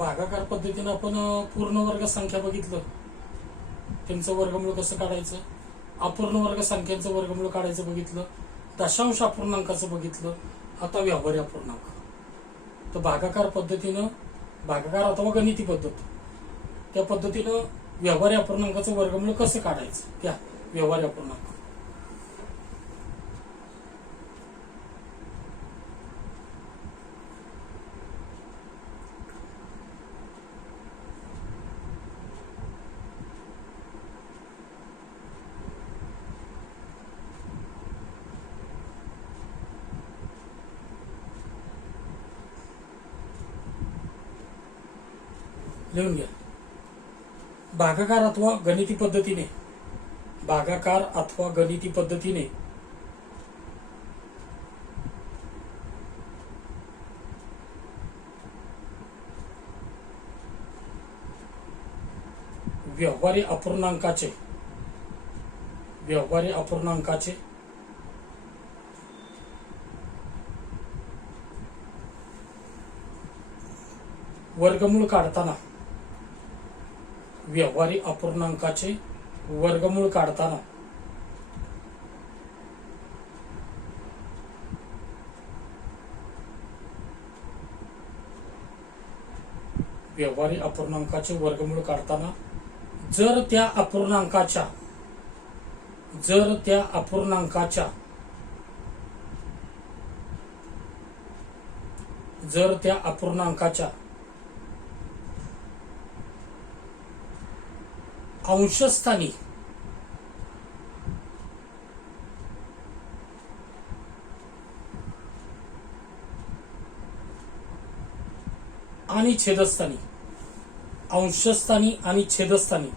भागाकार पद्धतीनं आपण पूर्ण वर्ग संख्या बघितलं, त्यांचं वर्गमूळ कसं काढायचं, अपूर्ण वर्ग संख्यांचं वर्गमूळ काढायचं बघितलं, दशांश अपूर्णांकाचं बघितलं. आता व्यवहारी अपूर्णांक. तर भागाकार पद्धतीनं, भागाकार अथवा गणिती पद्धत, त्या पद्धतीनं व्यवहारी अपूर्णांकाचं वर्गमूळ कसं काढायचं, त्या व्यवहारी अपूर्णांक. लिहून घ्या. भागाकार अथवा गणिती पद्धतीने, भागाकार अथवा गणिती पद्धतीने व्यवहारी अपूर्णांकाचे वर्गमूळ काढताना, व्यवहारी अपूर्णांकाचे वर्गमूळ काढताना जर त्या अपूर्णांकाच्या अंशस्थानी आणि छेदस्थानी, अंशस्थानी आणि छेदस्थानी,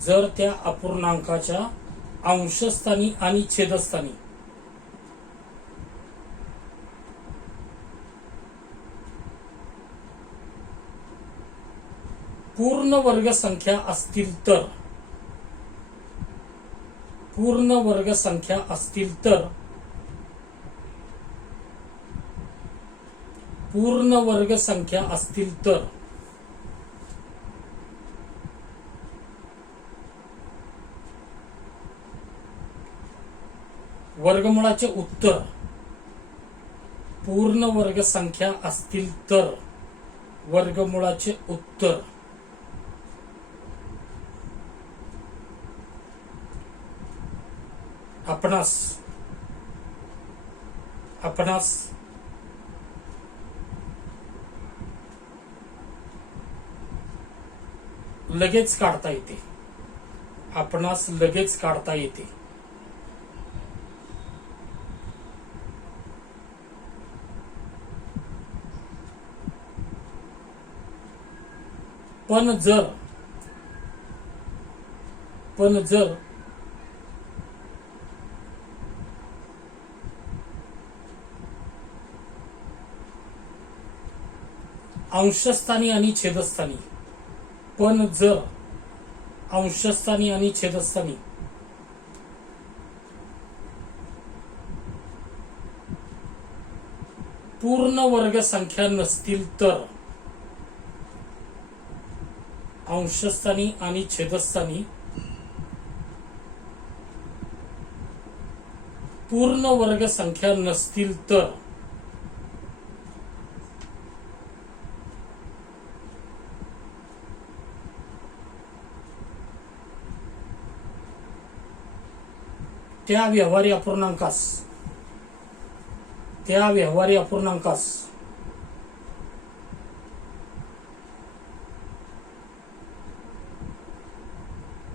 जर त्या अपूर्णांकाच्या अंशस्थानी आणि छेदस्थानी पूर्ण वर्ग संख्या असतील तर, पूर्ण वर्ग संख्या असतील तर वर्गमूळाचे उत्तर, पूर्ण वर्ग संख्या असतील तर वर्गमूळाचे उत्तर आपणास लगेच काढता येते, पण जर अंशस्थानी आणि छेदस्थानी, पूर्ण वर्ग संख्या नसतील तर, अंशस्थानी आणि छेदस्थानी पूर्ण वर्ग संख्या नसतील तर त्या व्यवहारी अपूर्णांकास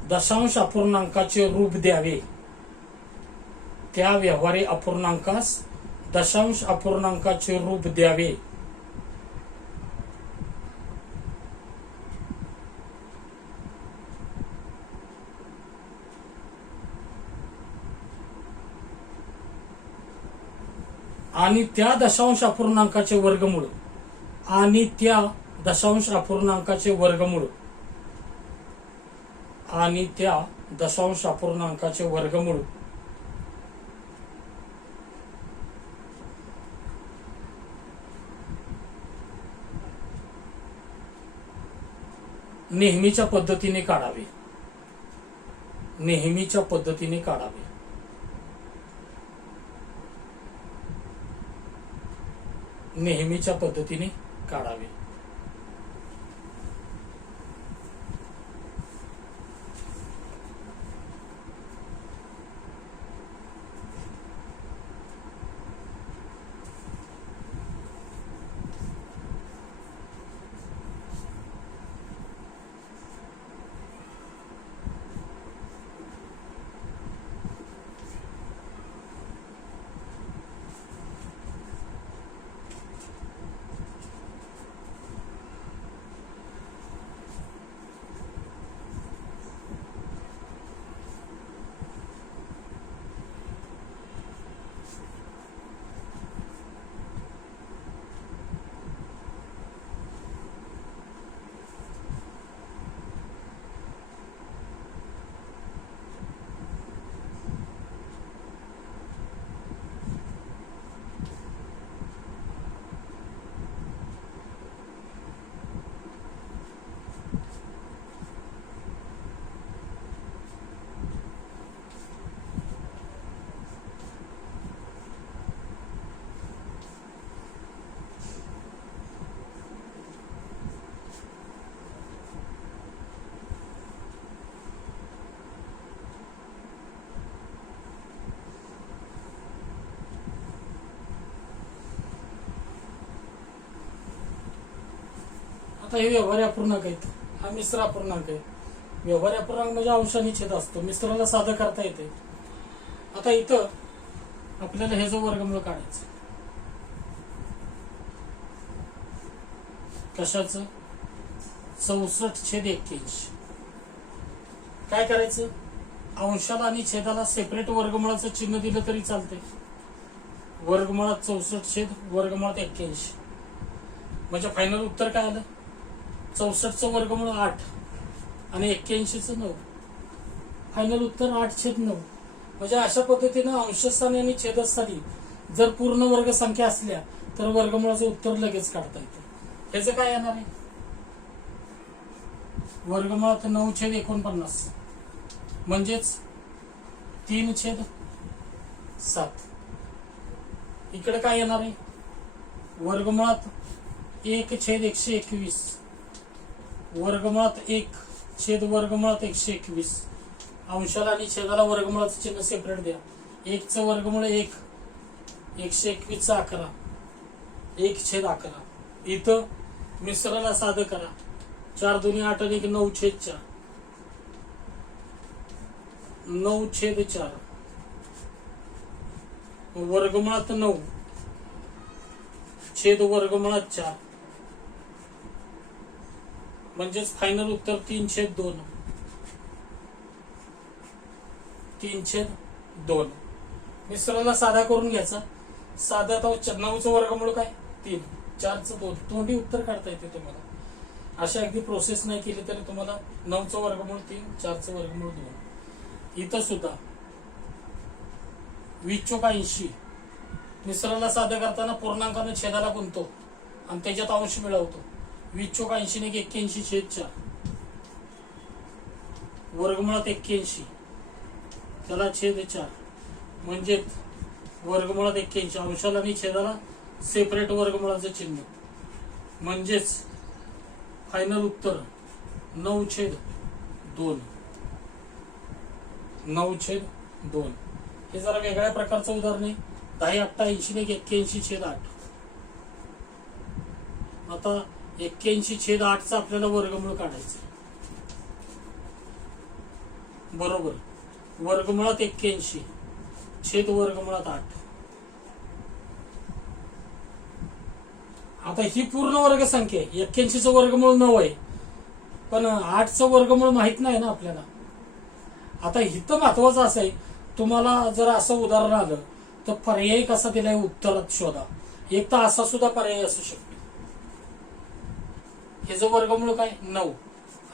दशांश अपूर्णांकाचे रूप द्यावे, त्या व्यवहारी अपूर्णांकास दशांश अपूर्णांकाचे रूप द्यावे. आणि त्या दशांश अपूर्णांकाचे वर्गमूळ, नेहमीच्या पद्धतीने काढावे. नेहमीच्या पद्धतीने काढावे. नेहमीच्या पद्धतीने काढावे. आता हे व्यवहारी अपूर्णांक आहेत. हा मिश्र अपूर्णांक आहे. व्यवहारी अपूर्णांक म्हणजे अंशाने छेद असतो. मिश्राला साधं करता येते. आता इथं आपल्याला हे जो वर्गमूळ काढायचं. कशाचं? 64/81. काय करायचं? अंशाला आणि छेदाला सेपरेट वर्गमूळाचं चिन्ह दिलं तरी चालतंय. वर्गमुळात 64 वर्गमुळात 81. म्हणजे फायनल उत्तर काय आलं? 64चं वर्गमूळ 8 आणि 81चं 9. फायनल उत्तर 8/9. म्हणजे अशा पद्धतीनं अंशस्थानी आणि छेदस्थानी जर पूर्ण वर्ग संख्या असल्या तर वर्गमुळाचं उत्तर लगेच काढता येतं. ह्याचं काय येणार आहे? वर्गमुळात 9/49 म्हणजेच 3/7. इकडे काय येणार आहे? वर्गमुळात 1/121. वर्गमुळात 1/वर्गमुळात 121. अंशाला आणि छेदाला वर्गमुळाचं चिन्ह सेपरेट द्या. 1चं वर्गमूळ 1, 121चं 11, 1/11. इथं मिश्राला साधं करा. 4 2 8 आणि 1 9/4. 9/4. वर्गमुळात 9 छेद वर्गमुळात 4 म्हणजेच फायनल उत्तर 3/2. 3/2. मिश्राला साधा करून घ्यायचा. साधा तर 9चं वर्गमूळ काय? 3, 4चं 2. तोंडी उत्तर काढता येते तुम्हाला. अशा अगदी प्रोसेस नाही केली तरी तुम्हाला 9चं वर्गमूळ 3, 4चं वर्गमूळ 2. इथं सुद्धा 20/80. मिश्राला साधं करताना पूर्णांकानं छेदाला गुंतो आणि त्याच्यात अंश मिळवतो. 20/80 ने 81/4. वर्गमुळात 81 त्याला छेद 4 म्हणजे वर्गमुळात 81. अंशाला आणि छेदाला सेपरेट वर्गमुळाचं चिन्ह म्हणजेच फायनल उत्तर 9/2. 9/2. हे जरा वेगळ्या प्रकारचं उदाहरण आहे. 10/80 ने 81/8. आता 81/8चं आपल्याला वर्गमूळ काढायचं. बरोबर. वर्गमुळात 81 छेद वर्गमुळात 8. आता ही पूर्ण वर्ग संख्या आहे. 81चं वर्गमूळ 9 आहे पण 8चं वर्गमूळ माहित नाही ना आपल्याला. आता इथं महत्वाचं असं आहे, तुम्हाला जर असं उदाहरण आलं तर पर्याय कसा दिलाय उत्तरात शोधा. एक तर असा सुद्धा पर्याय असू शकतो. ह्याचं वर्गमूळ काय? 9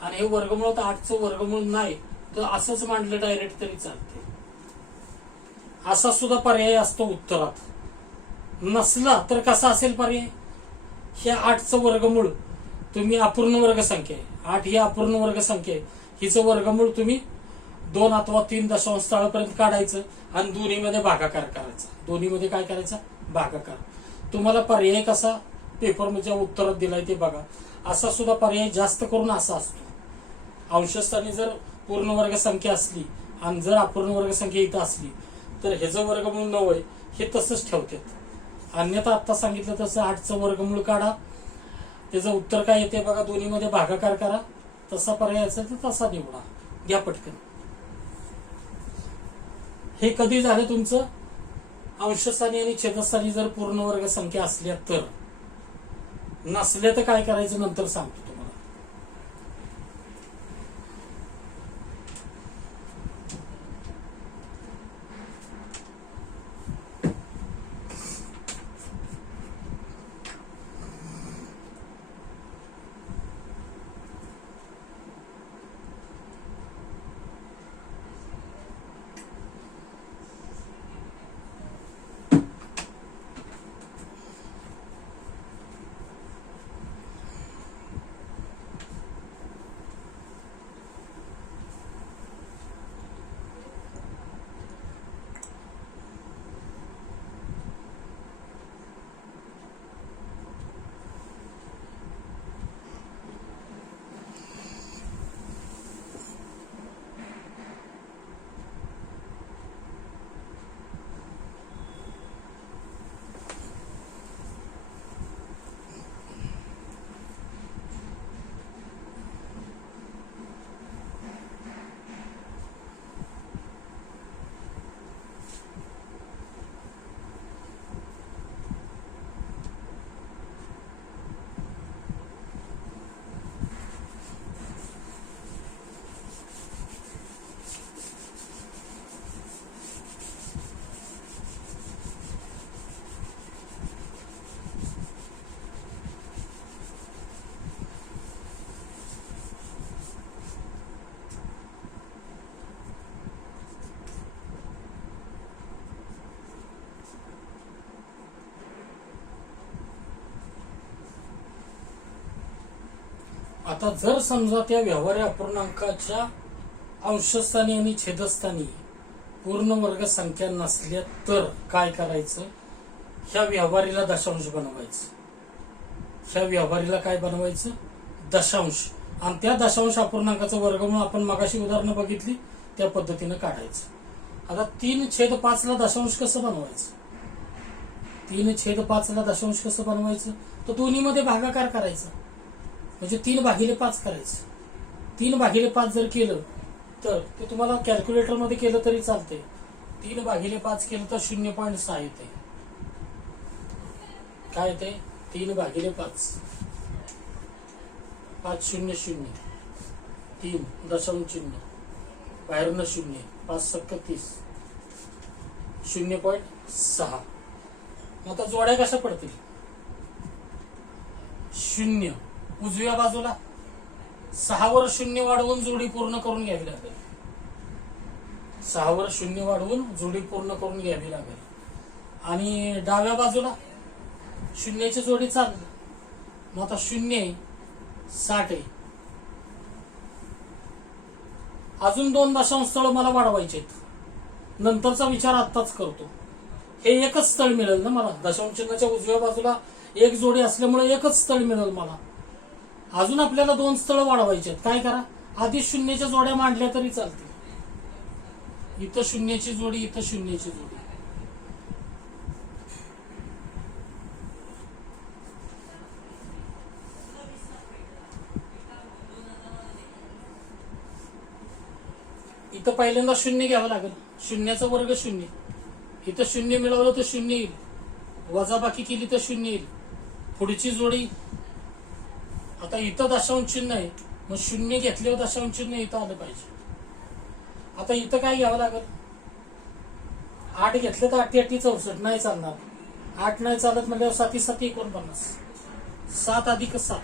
आणि हे वर्गमूळ तर 8चं वर्गमूळ नाही तर असंच मांडलं डायरेक्ट तरी चालते. असा सुद्धा पर्याय असतो उत्तरात. नसला तर कसा असेल पर्याय? हे 8चं वर्गमूळ तुम्ही अपूर्ण वर्ग संख्या आहे 8 ही अपूर्ण वर्ग संख्या आहे. हिचं वर्गमूळ तुम्ही 2 अथवा 3 दशांश स्थळापर्यंत काढायचं आणि दोन्हीमध्ये भागाकार करायचा. दोन्हीमध्ये काय करायचा? भागाकार. तुम्हाला पर्याय कसा पेपरमध्ये उत्तरात दिलाय ते बघा. असा सुद्धा पर्याय जास्त करून असा असतो. अंशस्थानी जर पूर्ण वर्ग संख्या असली आणि जर अपूर्ण वर्ग संख्या इथं असली तर ह्याचं वर्गमूळ 9 आहे हे तसंच ठेवतात. अन्यथा आता सांगितलं तसं 8चं वर्गमूळ काढा, त्याचं उत्तर काय येते बघा, दोन्हीमध्ये भागाकार करा. तसा पर्याय असेल तर तसा निवडा. घ्या पटकन. हे कधी झालं तुमचं? अंशस्थानी आणि छेदस्थानी जर पूर्ण वर्ग संख्या असल्या तर. नसल्या तर काय करायचं नंतर सांगतो तुम्हाला. आता जर समजा त्या व्यवहार्य अपूर्णांकाच्या अंशस्थानी आणि छेदस्थानी पूर्ण वर्ग संख्या नसल्या तर काय करायचं? ह्या व्यवहारीला दशांश बनवायचं. ह्या व्यवहारीला काय बनवायचं? दशांश. आणि त्या दशांश अपूर्णांकाचं वर्गमूळ आपण मगाशी उदाहरणं बघितली त्या पद्धतीनं काढायचं. आता 3/5 ला दशांश कसं बनवायचं? 3/5 ला दशांश कसं बनवायचं? तर दोन्हीमध्ये भागाकार करायचा. म्हणजे 3/5 करायचं. 3/5 जर केलं तर ते तुम्हाला कॅल्क्युलेटर मध्ये केलं तरी चालतंय. 3/5 केलं तर 0.6 येते. काय येते? 3/5 500 3 दशांश चिन्ह बाहेरनं 0 5 सक्क 30 0.6. आता जोड्या कशा पडतील? 0 उजव्या बाजूला 6 वर 0 वाढवून जोडी पूर्ण करून घ्यावी लागेल. 6 वर 0 वाढवून जोडी पूर्ण करून घ्यावी लागेल. आणि डाव्या बाजूला 0ची जोडी चालली. मग आता 0 60 आहे. अजून 2 दशांश स्थळ मला वाढवायचे आहेत. नंतरचा विचार आत्ताच करतो. हे एकच स्थळ मिळेल ना मला. दशांश चिन्हाच्या उजव्या बाजूला एक जोडी असल्यामुळे एकच स्थळ मिळेल मला. अजून आपल्याला 2 स्थळ वाढवायचे आहेत. काय करा? आधी 0च्या जोड्या मांडल्या तरी चालतील. इथं 0ची जोडी, इथं 0ची जोडी. इथं पहिल्यांदा 0 घ्यावं लागेल. 0चा वर्ग 0. इथं 0 मिळवलं तर 0 येईल. वजाबाकी केली तर 0 येईल. पुढची जोडी आता इथं दशांश चिन्ह आहे. मग 0 घेतल्यावर दशांश चिन्ह इथं आलं पाहिजे. आता इथं काय घ्यावं लागेल? 8 घेतलं तर 8 8 64 नाही चालणार. 8 नाही चालत म्हणजे 7 7 49 7 अधिक 7.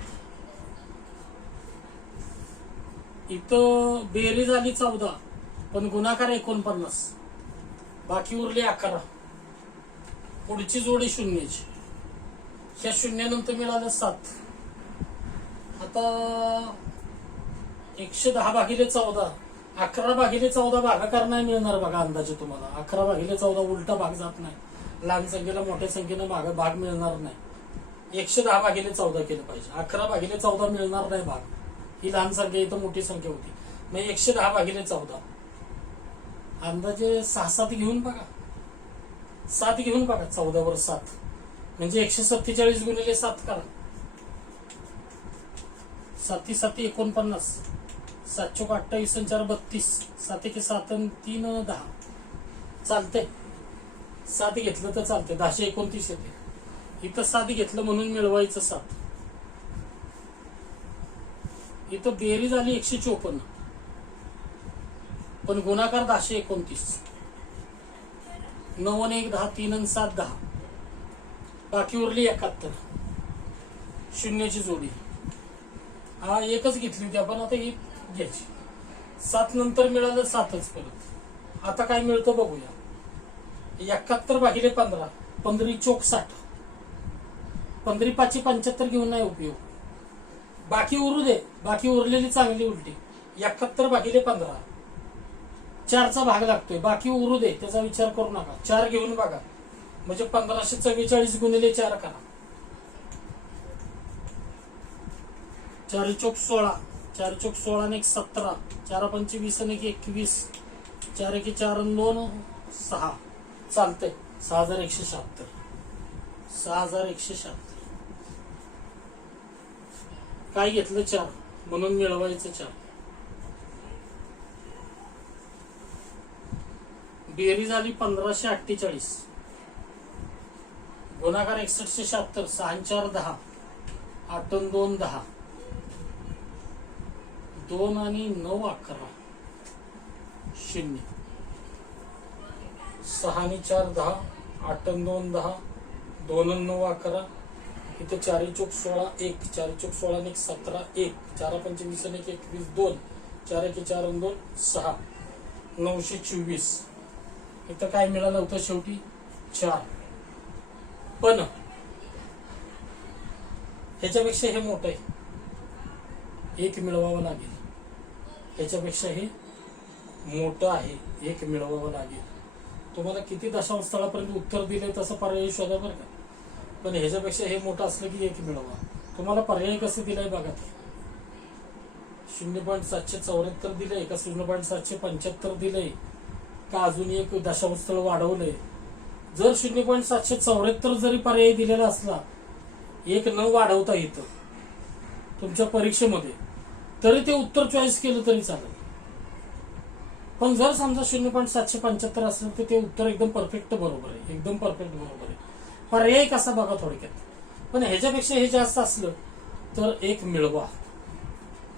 इथं बेरीज आली 14 पण गुणाकार 49. बाकी उरले 11. पुढची जोडी 0ची. ह्या 0 नंतर मिळालं 7. आता 110 भागिले 14, 11 भागिले 14 भागाकार नाही मिळणार बघा अंदाजे तुम्हाला. 11 भागिले 14 उलटा भाग जात नाही. लहान संख्येला मोठ्या संख्येनं भाग मिळणार नाही. 110 भागिले 14 केलं पाहिजे. 11 भागिले 14 मिळणार नाही भाग. ही लहान संख्या इथं मोठी संख्या होती. मग 110 भागिले 14 अंदाजे 6-7 घेऊन बघा. 7 घेऊन बघा. 14 वर 7 म्हणजे 147 गुणिले 7 करा. 7 7 49, 7 चोक 28 आणि 4 32, 7 1 7 आणि 3 10. चालतंय. 7 घेतलं तर चालतंय. 1029 येते. इथं 7 घेतलं म्हणून मिळवायचं 7. इथं बेरीज आली 154, पण गुणाकार 1029. 9 आणि 1 10, 3 आणि 7 10. बाकी उरली 71. शून्याची जोडी. हा एकच घेतली होती आपण, आता ही घ्यायची. 7 नंतर मिळालं 7च परत. आता काय मिळतं बघूया. 71 भागिले 15, 15 चोक 60, 15 5 75 घेऊन नाही उपयोग. बाकी उरू दे. बाकी उरलेली चांगली उलटी. 71 भागिले 15, 4चा भाग लागतोय. बाकी उरू दे, त्याचा विचार करू नका. 4 घेऊन बघा. म्हणजे 1544 गुणिले 4 करा. 4 चोक 16, 4 चोक 16 आणि 1 17, 4 5 20 आणि 1 21, 4 1 4 आणि 2 6. चालतंय. 6176. 6176. काय घेतलं? 4 म्हणून मिळवायचं 4. बेरीज आली 1548. गुणाकार 6176. 6 4 10, 8 2 10, 2 आणि 9 11, 0. 6 आणि 4 10, 8 2 10, 2 आणि 9 11. इथे 4 चोक 16 1, 4 चोक 16 आणि 1 17 1, 4 5 20 आणि 1 21 2, 4 1 4 आणि 2 6, 924. इथं काय मिळालं होतं शेवटी? 4. पण ह्याच्यापेक्षा हे मोठं आहे. 1 मिळवावं लागेल. ह्याच्यापेक्षा हे मोठं आहे. 1 मिळवावं लागेल. तुम्हाला किती दशांश स्थळापर्यंत उत्तर दिले तसं पर्याय शोधा बरं का. पण ह्याच्यापेक्षा हे मोठं असलं की 1 मिळवा. तुम्हाला पर्याय कसे दिलाय बघा. 0.774 दिलंय का 0.775 दिलंय का अजून एक दशांश स्थळ वाढवलंय. जर 0.774 जरी पर्याय दिलेला असला, 1 न वाढवता येतं तुमच्या परीक्षेमध्ये, तरी ते उत्तर चॉईस केलं तरी चालेल. पण जर समजा 0.775 असलं तर ते उत्तर एकदम परफेक्ट बरोबर आहे. एकदम परफेक्ट बरोबर आहे. पर्याय कसा बघा थोडक्यात. पण ह्याच्यापेक्षा हे जास्त असलं तर 1 मिळवा.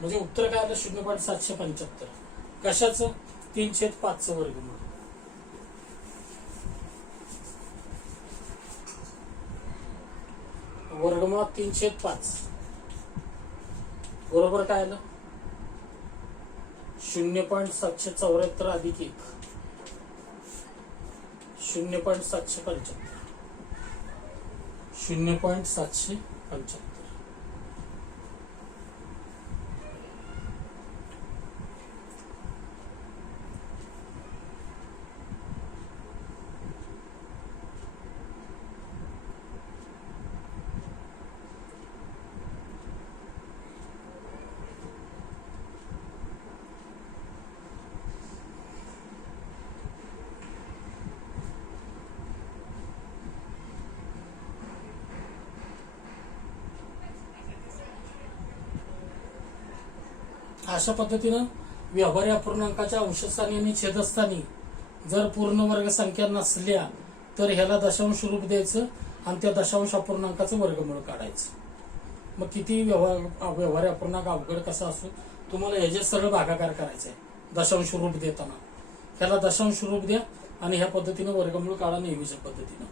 म्हणजे उत्तर काय आलं? 0.775. कशाचं? 3/5 वर्गमूळ. वर्गमुळात 3/5 बरोबर काय आलं? 0.774 अधिक 1, 0.775. 0.775. अशा पद्धतीनं व्यवहारी अपूर्णांकाच्या अंशस्थानी आणि छेदस्थानी जर पूर्ण वर्ग संख्या नसल्या तर ह्याला दशांश रूप द्यायचं आणि त्या दशांश अपूर्णांकाचं वर्गमूळ काढायचं. मग किती व्यवहारी अपूर्णांक अवघड कसा असो, तुम्हाला ह्याचे सरळ भागाकार करायचा आहे. दशांश रूप देताना ह्याला दशांश रूप द्या आणि ह्या पद्धतीनं वर्गमूळ काढा नेहमीच्या पद्धतीनं.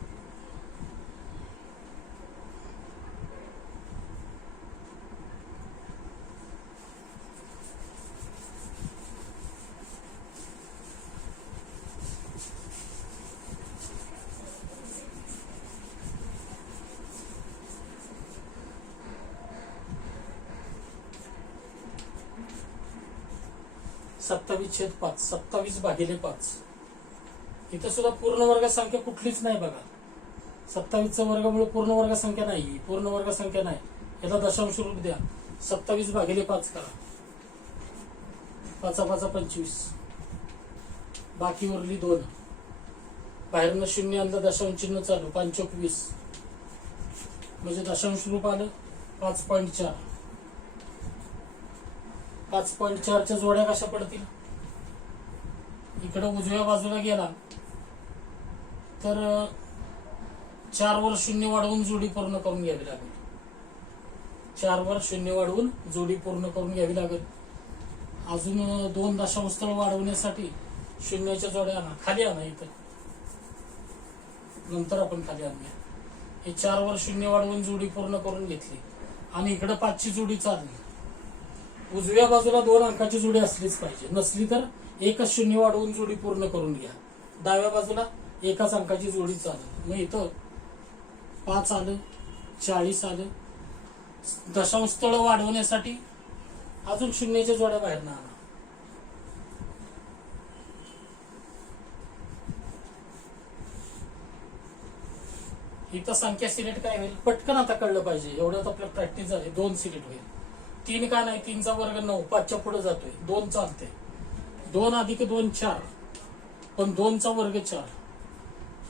27/5, 27/5. इथं सुद्धा पूर्ण वर्ग संख्या कुठलीच नाही बघा. 27चं वर्गमूळ पूर्ण वर्ग संख्या नाही, पूर्ण वर्ग संख्या नाही. याला दशांश रूप द्या, 27/5 करा. 5 5 25. बाकी उरली 2. बाहेरनं 0 आणलं, दशांश चिन्ह चालू, 5 20. म्हणजे दशांश रूप आलं 5.4. 5.4च्या जोड्या कशा पडतील? इकडं उजव्या बाजूला गेला तर 4 वर 0 वाढवून जोडी पूर्ण करून घ्यावी लागेल. 4 वर 0 वाढवून जोडी पूर्ण करून घ्यावी लागेल. अजून 2 दशांश स्थळ वाढवण्यासाठी 0च्या जोड्या आणा, खाली आणा. इथं नंतर आपण खाली आणूया. हे 4 वर 0 वाढवून जोडी पूर्ण करून घेतली आणि इकडं 5ची जोडी चालली. उजव्या बाजूला 2 अंकाची जोडी असलीच पाहिजे, नसली तर एकच 0 वाढवून जोडी पूर्ण करून घ्या. डाव्या बाजूला एकाच अंकाची जोडी चालेल. मग इथं 5 आलं, 40 आलं. दशांश स्थळ वाढवण्यासाठी अजून 0च्या जोड्या बाहेर आणा. इथं संख्या सिलेक्ट काय होईल पटकन आता कळलं पाहिजे. एवढ्यात आपल्याला प्रॅक्टिस झाली. 2 सिलेक्ट होईल. 3 का नाही? 3चा वर्ग 9, 5च्या पुढे जातोय. 2 चालते. 2 अधिक 2 4, पण 2चा वर्ग 4.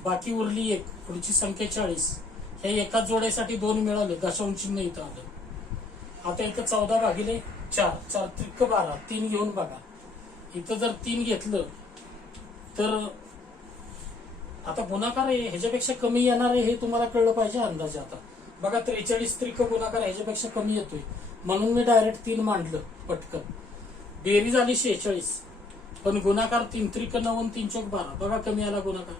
बाकी उरली 1. पुढची संख्या 40. ह्या एकाच जोड्यासाठी 2 मिळाले, दशांश चिन्ह इथं आलं. आता इथं 14/4, 4 त्रिक 12. 3 घेऊन बघा. इथं जर 3 घेतलं तर आता गुणाकार आहे ह्याच्यापेक्षा कमी येणार आहे हे तुम्हाला कळलं पाहिजे अंदाजे. आता बघा 43 त्रिक गुणाकार ह्याच्यापेक्षा कमी येतोय, म्हणून मी डायरेक्ट 3 मांडलं पटकन. बेरीज आली 46, पण गुणाकार 3 त्रिक 9 3 चौक 12. बघा कमी आला गुणाकार.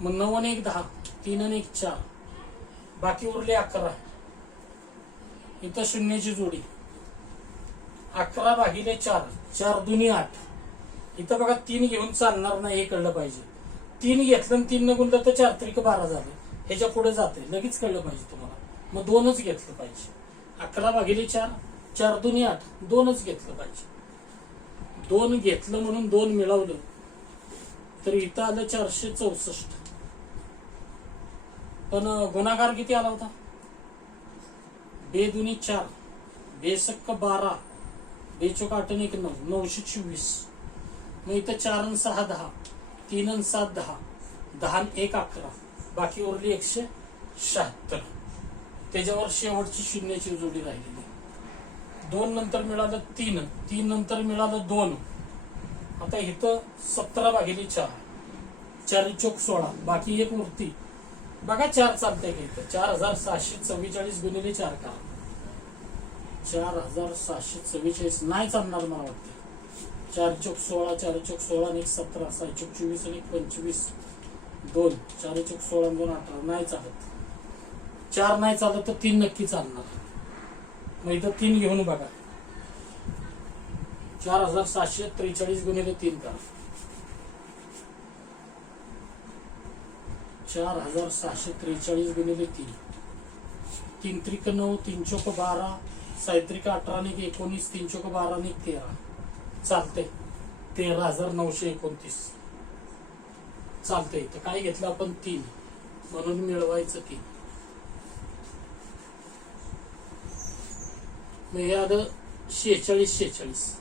मग 9 आणि 1 10, 3 आणि 1 4. बाकी उरले 11. इथं 0ची जोडी 11/4, 4 दुनी 8. इथं बघा 3 घेऊन चालणार नाही हे कळलं पाहिजे. 3 घेतलं आणि 3 न गुणलं तर 4 त्रिक 12 झालं. ह्याच्या पुढे जाते, लगेच कळलं पाहिजे तुम्हाला. मग 2च घेतलं पाहिजे. 11/4, 4 दुनी 8, 2च घेतलं पाहिजे. 2 घेतलं म्हणून 2 मिळवलं तर इथं आलं 464. पण गुणाकार किती आला होता? बेदुनी 4, बेसक्क 12, बेचोक 8 आणि 1 9, 924. मग इथं 4 आणि 6 10, 3 आणि 7 10, 10 आणि 1 11. बाकी उरली 176. त्याच्यावर शेवटची 0ची जोडी राहिलेली. 2 नंतर मिळालं 3, 3 नंतर मिळालं 2. आता इथं 17/4, 4 चौक 16. बाकी 1 मूर्ती. बघा 4 चालतंय का इथं? 4744 गुणिले 4 का? 4744 नाही चालणार मला वाटतं. 4 चौक 16, 4 चौक 16 आणि 1 17, 6 चौक 24 आणि 25, 2 4 चौक 16 आणि 2 18. नाही चालत. 4 नाही चालत तर 3 नक्की चालणार. मग इथं 3 घेऊन बघा. 4743 गुणिले 3 करा. 4743 गुणिले 3. 3 त्रिक 9, 3 चौक 12, 6 त्रिक 18 आणि 19, 3 चौक 12 आणि 13. चालते. 13,929 चालतंय. इथं काय घेतलं आपण? 3, म्हणून मिळवायचं 3. मग हे आलं 46.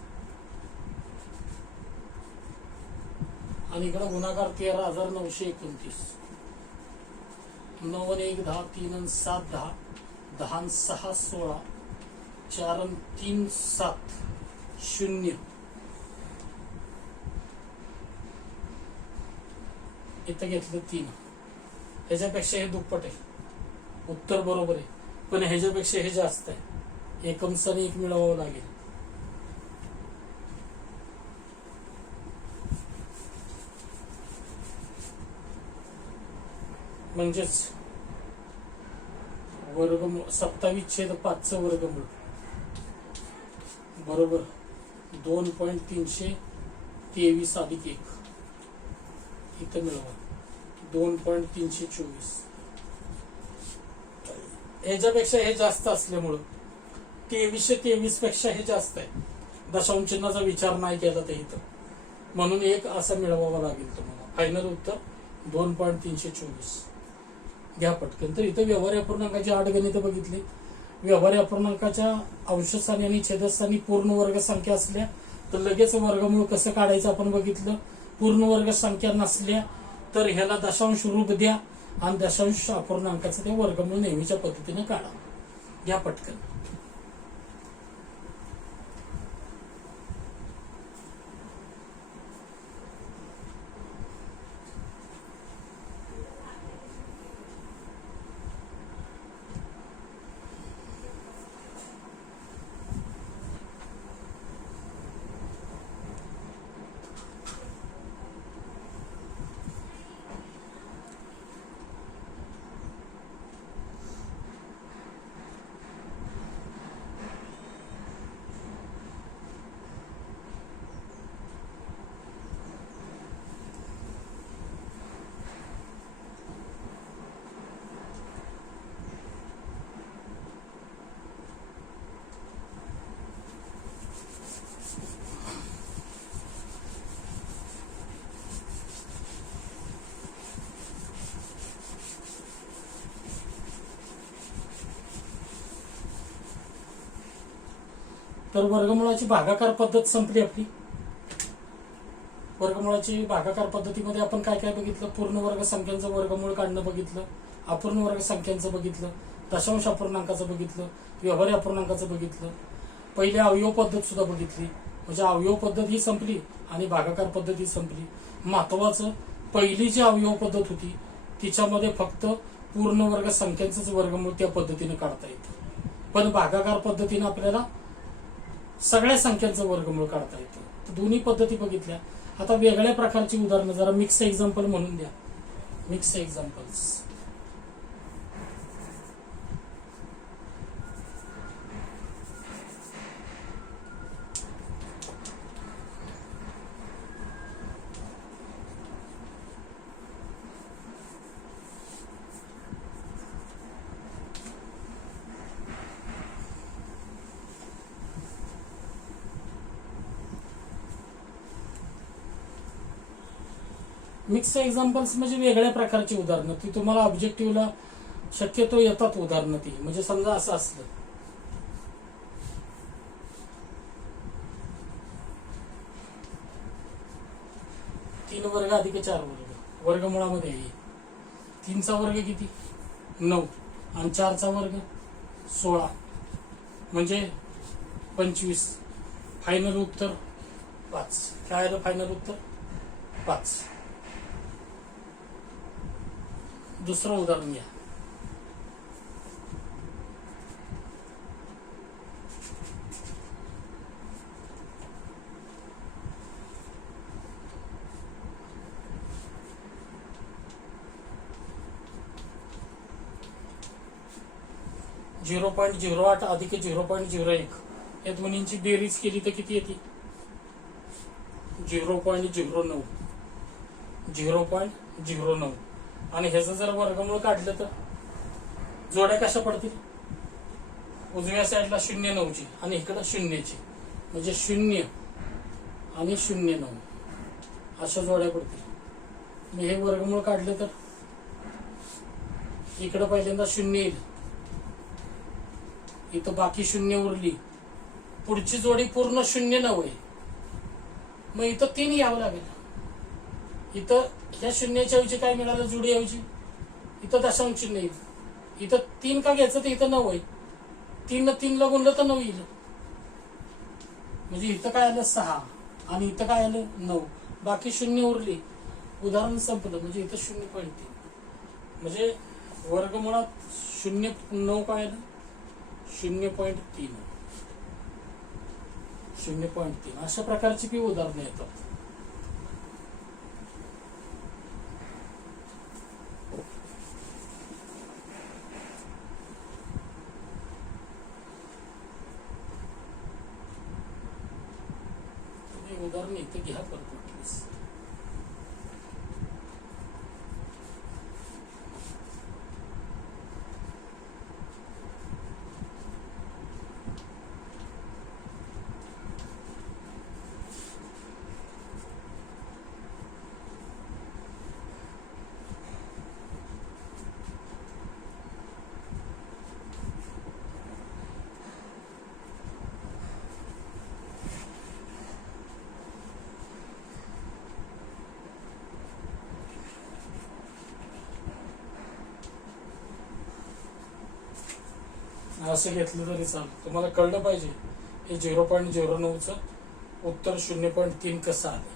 आणि इकडं गुणाकार 13,929. 9 आणि 1 10, 3 आणि 7 10, 10 आणि 6 16, 4 आणि 3 7, 0. इथं घेतलं 3. ह्याच्यापेक्षा हे दुप्पट आहे. उत्तर बरोबर आहे, पण ह्याच्यापेक्षा हे जास्त आहे. एकम सनी 1 मिळवावं लागेल. म्हणजेच वर्गमूळ 27/5 वर्गमूळ बरोबर 2.323 अधिक 1. इथं मिळवा 2.324. ह्याच्यापेक्षा हे जास्त असल्यामुळं 2323 पेक्षा हे जास्त आहे. दशांश चिन्हाचा विचार नाही केला तर इथं, म्हणून एक असा मिळवावा लागेल तुम्हाला. फायनल उत्तर 2.324. घ्या पटकन. तर इथं व्यवहार्य अपूर्णांकाची 8 गणितं बघितली. व्यवहार्य अपूर्णांकाच्या अंशस्थानी आणि छेदस्थानी पूर्ण वर्ग संख्या असल्या तर लगेच वर्गमूळ कसं काढायचं आपण बघितलं. पूर्ण वर्ग संख्या नसल्या तर ह्याला दशांश रूप द्या आणि दशांश अपूर्णांकाचं ते वर्गमूळ नेहमीच्या पद्धतीने काढा. घ्या पटकन. तर वर्गमुळाची भागाकार पद्धत संपली आपली. वर्गमुळाची भागाकार पद्धतीमध्ये आपण काय काय बघितलं. पूर्ण वर्ग संख्यांचं वर्गमूळ काढणं बघितलं, अपूर्ण वर्ग संख्यांचं बघितलं, दशांश अपूर्णांकाचं बघितलं, व्यवहार्य अपूर्णांकाचं बघितलं, पहिले अवयव पद्धत सुद्धा बघितली. म्हणजे अवयव पद्धत ही संपली आणि भागाकार पद्धत ही संपली. महत्वाचं, पहिली जी अवयव पद्धत होती तिच्यामध्ये फक्त पूर्ण वर्ग संख्यांचंच वर्गमूळ त्या पद्धतीने काढता येतं, पण भागाकार पद्धतीने आपल्याला सगळ्या संख्यांचं वर्गमूळ काढता येतं. तर दोन्ही पद्धती बघितल्या. आता वेगळ्या प्रकारची उदाहरणं जरा मिक्स एक्झाम्पल म्हणून द्या. Mix examples. मिक्स एक्झाम्पल्स म्हणजे वेगळ्या प्रकारची उदाहरणं. ती तुम्हाला ऑब्जेक्टिव्हला शक्यतो येतात उदाहरणं ती. म्हणजे समजा असं असलं, तीन वर्ग अधिक 4 वर्ग वर्गमुळामध्ये आहे. 3चा वर्ग किती? 9 आणि 4चा वर्ग 16 म्हणजे 25. फायनल उत्तर 5. काय आलं फायनल उत्तर? 5. दुसरं उदाहरण घ्या. .08 अधिक 0.01 या दोन्हींची बेरीज केली तर किती येते? 0.09. 0.09. आणि ह्याचं जर वर्गमूळ काढलं तर जोड्या कशा पडतील? उजव्या साईडला 0.9ची आणि इकडं 0ची, म्हणजे 0 आणि 0.9 अशा जोड्या पडतील. हे वर्गमूळ काढले तर इकडं पहिल्यांदा 0 येईल, इथं बाकी 0 उरली, पुढची जोडी पूर्ण 0.9 आहे, मग इथं 3 यावं लागेल. इथं ह्या 0च्या ऐवजी काय मिळालं? जोडी ऐवजी इथं दशांश चिन्ह येईल. इथं 3 का घ्यायचं तर इथं 9 आहे, 3 न 3 ला गुणलं तर 9 येईल. म्हणजे इथं काय आलं? 6 आणि इथं काय आलं? 9. बाकी 0 उरली, उदाहरण संपलं. म्हणजे इथं 0.3. म्हणजे वर्गमुळात 0.9 काय आलं? 0.3. 0.3 अशा प्रकारची काही उदाहरणं येतात. उदाहरण इथं घ्या परत वाटलीस. असं घेतलं तरी चालेल. तुम्हाला कळलं पाहिजे हे 0.09चं उत्तर 0.3 कसं आलं.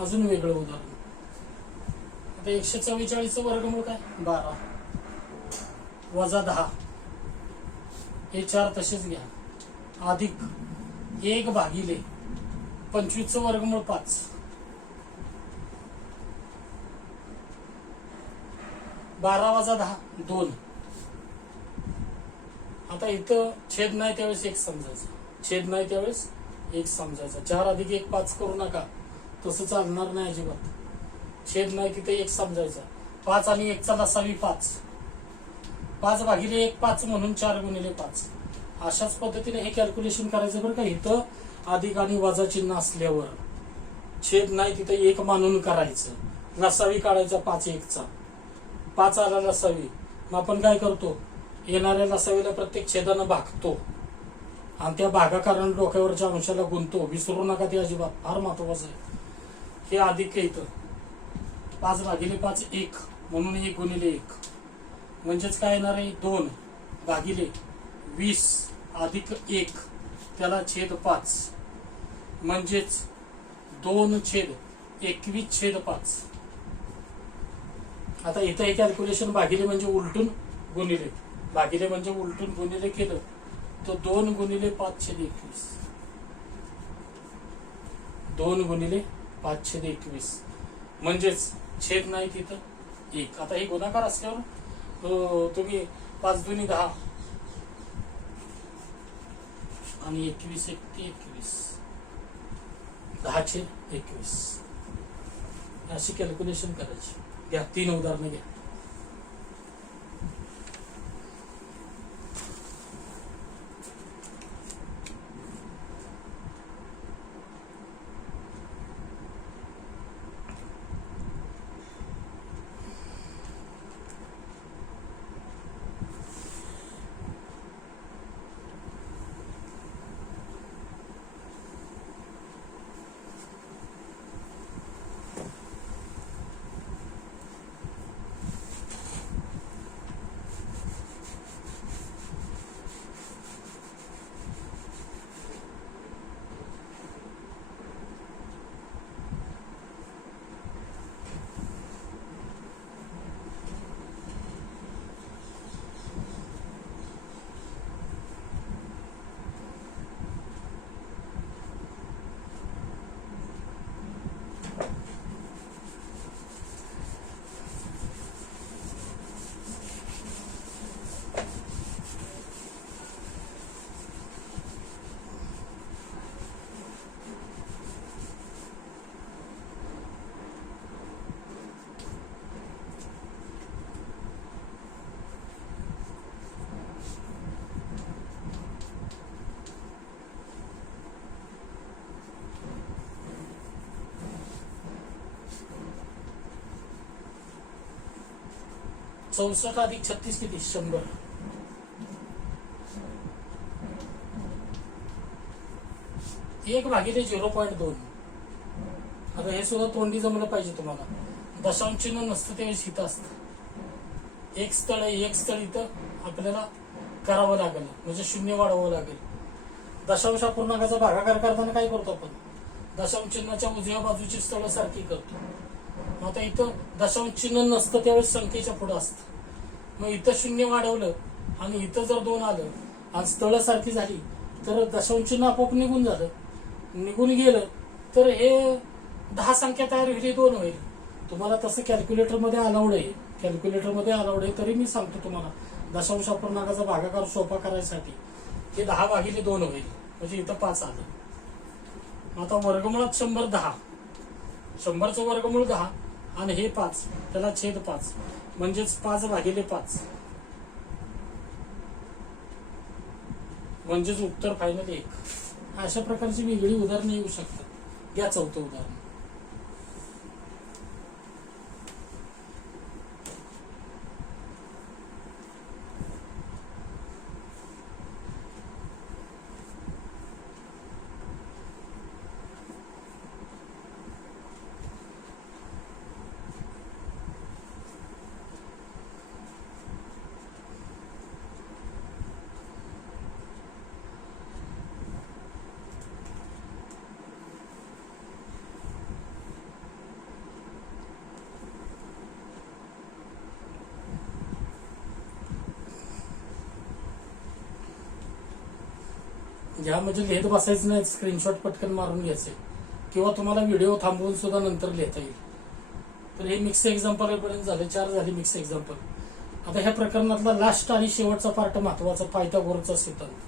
अजून वेगळं उदाहरण. आता 144चं वर्गमूळ काय? 12 वजा 10, हे 4 तसेच घ्या, अधिक 1 भागिले 25चं वर्गमूळ 5, 12 वजा 10 2. आता इथं छेद नाही त्यावेळेस 1 समजायचं, छेद नाही त्यावेळेस 1 समजायचा. 4 अधिक 1 5 करू नका, तसं चालणार नाही अजिबात. छेद नाही तिथे 1 समजायचा. 5 आणि 1चा लसावी 5, 5 भागिले 1 5 म्हणून 4 गुणिले 5. अशाच पद्धतीने हे कॅल्क्युलेशन करायचं बरं का. इथं अधिक आणि वजा चिन्ह असल्यावर छेद नाही तिथे 1 मानून करायचं. लसावी काढायचा 5 1चा, 5 आला लसावी. मग आपण काय करतो, येणाऱ्या लसावीला प्रत्येक छेदानं भागतो आणि त्या भागाकारण डोक्यावरच्या अंशाला गुणतो. विसरू नका ते अजिबात, फार महत्वाचं आहे. हे अधिक आहे इथं 5 भागिले 5 1 म्हणून 1 गुणिले 1 म्हणजेच काय येणार आहे, 2 भागिले 20 अधिक 1 त्याला छेद 5 म्हणजेच 2 छेद 21 छेद 5. आता इथं हे कॅल्क्युलेशन भागिले म्हणजे उलटून गुणिले, भागिले म्हणजे उलटून गुणिले केलं तर 2 गुणिले 5 छेद 21, 2 गुणिले 5 छेद 21 म्हणजेच छेद नाही तिथं 1. आता हे गुणाकार असल्यावर तुम्ही 5 दुनी 10 आणि 21 1 21, 10 छेद 21 अशी कॅल्क्युलेशन करायची. घ्या 3 उदाहरणं घ्या. चौसष्ट अधिक 36 किती? 100. एक भागिले 0.2. आता हे सुद्धा तोंडी जमलं पाहिजे तुम्हाला. दशांश चिन्ह नसतं त्यावेळेस इथं असतं. एक स्थळ आहे, एक स्थळ इथं आपल्याला करावं लागेल, म्हणजे 0 वाढवावं लागेल. दशांश अपूर्णांकाचा भागाकार करताना काय करतो आपण? दशांश चिन्हाच्या उजव्या बाजूची स्थळ सारखी करतो. आता इथं दशांश चिन्ह नसतं त्यावेळेस संख्येच्या पुढे असतं. मग इथं 0 वाढवलं आणि इथं जर 2 आलं आणि स्थळ सारखी झाली तर दशांश चिन्ह आपोआप निघून झालं. निघून गेलं तर हे 10 संख्या तयार होईल, 2 होईल. तुम्हाला तसं कॅल्क्युलेटरमध्ये अलाउड आहे, कॅल्क्युलेटरमध्ये अलाउड आहे. तरी मी सांगतो तुम्हाला दशांश अपूर्णांकाचा भागाकार सोपा करायसाठी हे 10 भागिले 2 होईल, म्हणजे इथं 5 आलं. आता वर्गमुळात 100 10, 100चं वर्गमूळ 10 आणि हे 5 त्याला छेद 5 म्हणजेच 5 भागिले 5 म्हणजेच उत्तर फायनल 1. अशा प्रकारची वेगळी उदाहरणं येऊ शकतात. घ्या 4थं उदाहरण. घ्या म्हणजे लिहित बसायचं नाही, स्क्रीनशॉट पटकन मारून घ्यायचे किंवा तुम्हाला व्हिडिओ थांबवून सुद्धा नंतर लिहिता येईल. तर हे मिक्स एक्झाम्पल पर्यंत झाले, 4 झाले मिक्स एक्झाम्पल. आता ह्या प्रकरणातला लास्ट आणि शेवटचा पार्ट महत्वाचा, पायथागोरसचा सिद्धांत.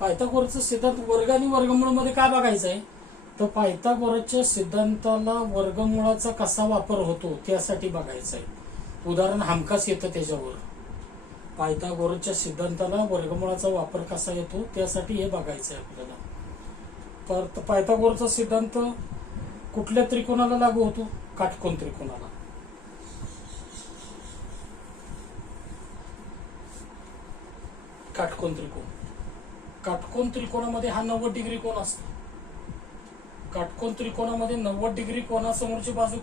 पायथागोरसचा सिद्धांत वर्ग आणि वर्गमूळ मध्ये काय बघायचं आहे, तर पायथागोरसच्या सिद्धांताला वर्गमूळाचा कसा वापर होतो त्यासाठी बघायचं आहे. उदाहरण हमखास येतं त्याच्यावर. पायथागोरसच्या सिद्धांताला वर्गमूळाचा वापर कसा येतो त्यासाठी हे बघायचं आहे आपल्याला. तर पायथागोरसचा सिद्धांत कुठल्या त्रिकोणाला लागू होतो, काटकोन त्रिकोणाला. काटकोन त्रिकोण, काटकोन त्रिकोणामध्ये हा 90 डिग्री कोन असतो. काटकोन त्रिकोणामध्ये 90 डिग्री कोणासमोरची बाजू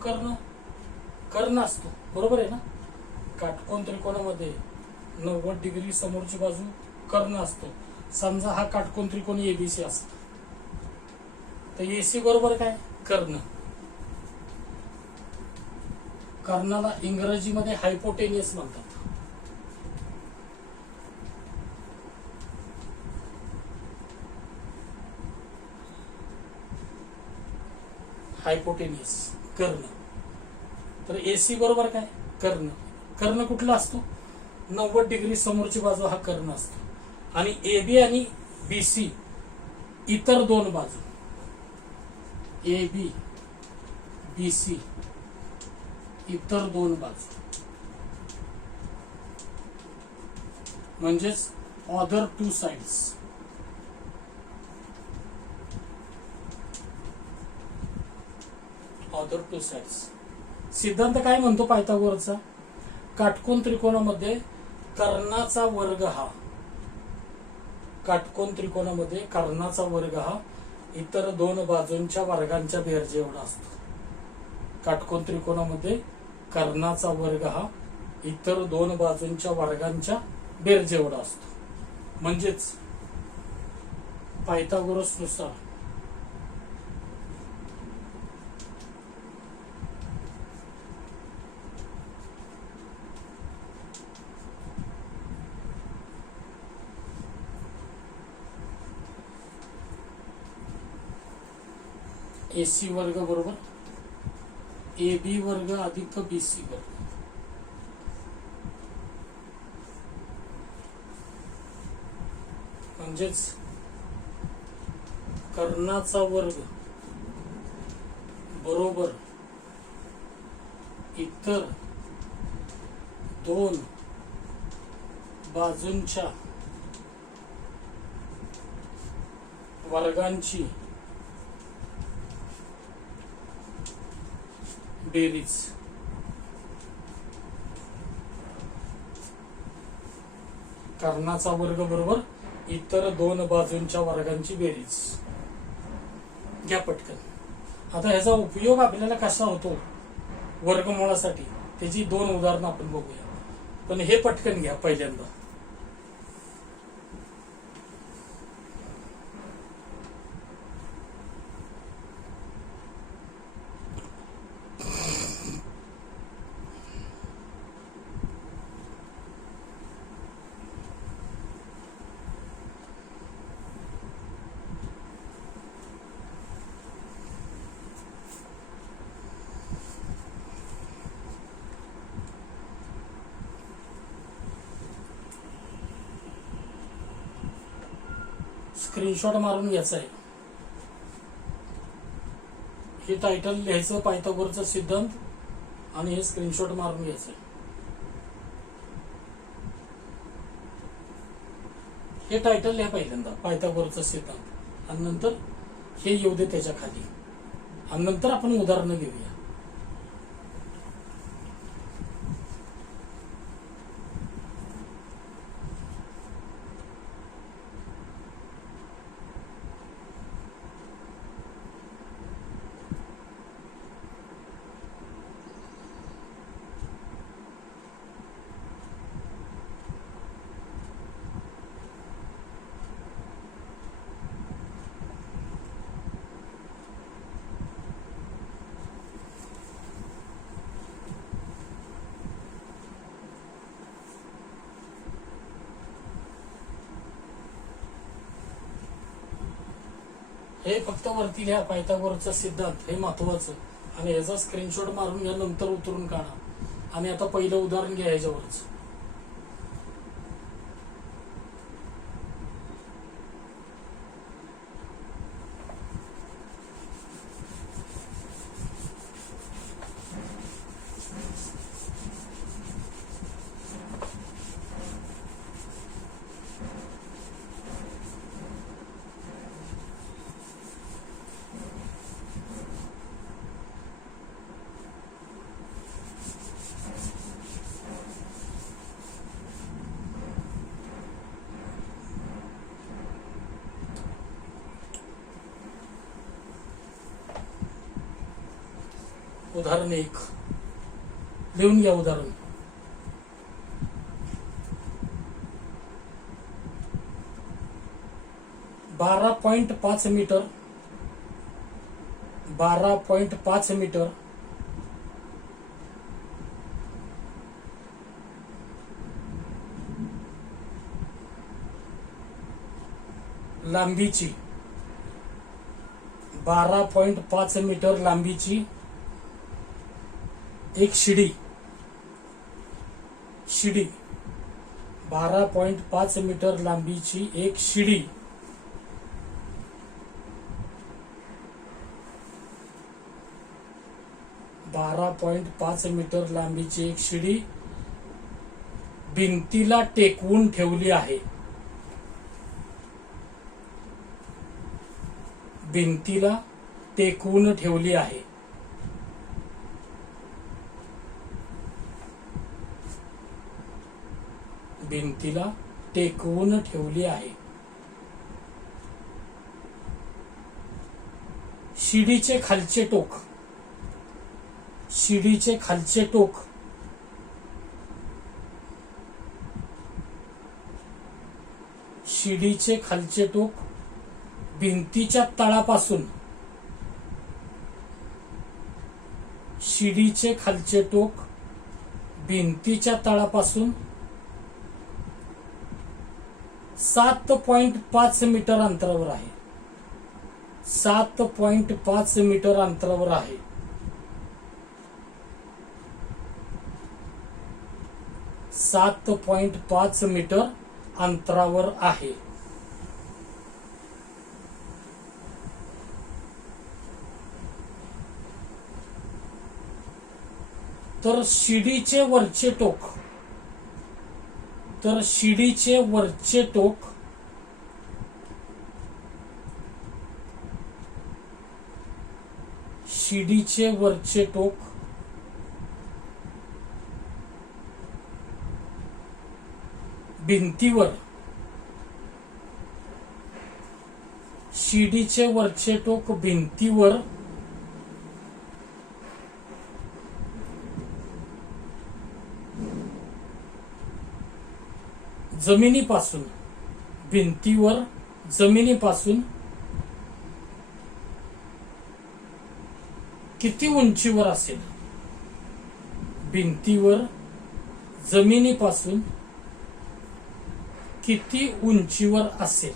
कर्ण असतो, बरोबर आहे ना. काटकोन त्रिकोणामध्ये 90 डिग्री समोरची बाजू कर्ण असतो. समजा हा काटकोन त्रिकोण एबीसी असतो, तर एसी बरोबर काय, कर्ण. कर्णाला इंग्रजीमध्ये हायपोटेनियस म्हणतात. हायपोटेनियस कर्ण. तर एसी बरोबर काय, कर्ण. कर्ण कुठला असतो, 90 डिग्री समोरची बाजू हा कर्ण असतो. आणि एबी आणि बीसी इतर 2 बाजू, एबी बीसी इतर 2 बाजू म्हणजेच अदर 2 साइड्स. Other 2 sides. सिद्धांत काय म्हणतो पायथागोरसचा, काटकोन त्रिकोणामध्ये कर्णाचा वर्ग हा, काटकोन त्रिकोणामध्ये कर्णाचा वर्ग हा इतर 2 बाजूंच्या वर्गांच्या बेरजे एवढा असतो. काटकोन त्रिकोणामध्ये कर्णाचा वर्ग हा इतर 2 बाजूंच्या वर्गांच्या बेरजे एवढा असतो. म्हणजेच पायथागोरस नुसार एसी वर्ग बरोबर एबी वर्ग अधिक बीसी वर्ग. म्हणजेच कर्णाचा वर्ग बरोबर इतर 2 बाजूंच्या वर्गांची बेरीज. कर्णाचा वर्ग बरोबर इतर 2 बाजूंच्या वर्गांची बेरीज. घ्या पटकन. आता ह्याचा उपयोग आपल्याला कसा होतो वर्गमूळासाठी, त्याची 2 उदाहरणं आपण बघूया. पण हे पटकन घ्या पहिल्यांदा. स्क्रीनशॉट मारून घ्यायचा आहे. हे टायटल लिहायचं पायथागोरसचा सिद्धांत आणि हे स्क्रीनशॉट मारून घ्यायचं आहे. हे टायटल लिहा पहिल्यांदा पायथागोरसचा सिद्धांत आणि नंतर हे येऊ दे त्याच्या खाली आणि नंतर आपण उदाहरणं घेऊया. हे फक्त वरती लिहा पायथागोरसचा सिद्धांत, हे महत्वाचं. आणि ह्याचा स्क्रीनशॉट मारून घ्या, नंतर उतरून काढा. आणि आता पहिलं उदाहरण घ्या ह्याच्यावरच. उदाहरण 1 लिहून घ्या. उदाहरण 12.5 मीटर 12.5 मीटर लांबीची 12.5 मीटर लांबीची एक शिडी 12.5 मीटर लांबीची एक शिडी मीटर लांबीची एक शिडी भिंतीला टेकवून ठेवली आहे. भिंतीला टेकवून ठेवली आहे. भिंतीला टेकवून ठेवली आहे. शिडीचे खालचे टोक शिडीचे खालचे टोक शिडीचे खालचे टोक भिंतीच्या तळापासून शिडीचे खालचे टोक भिंतीच्या तळापासून 7.5 मीटर अंतरावर आहे. 7.5 मीटर अंतरावर आहे. 7.5 मीटर अंतरावर आहे. तर शिडीचे वरचे टोक शिडीचे वरचे टोक शिडीचे वरचे टोक भिंतीवर शिडीचे वरचे टोक भिंतीवर जमिनीपासून भिंतीवर जमिनीपासून किती उंचीवर असेल. भिंतीवर जमिनीपासून किती उंचीवर असेल.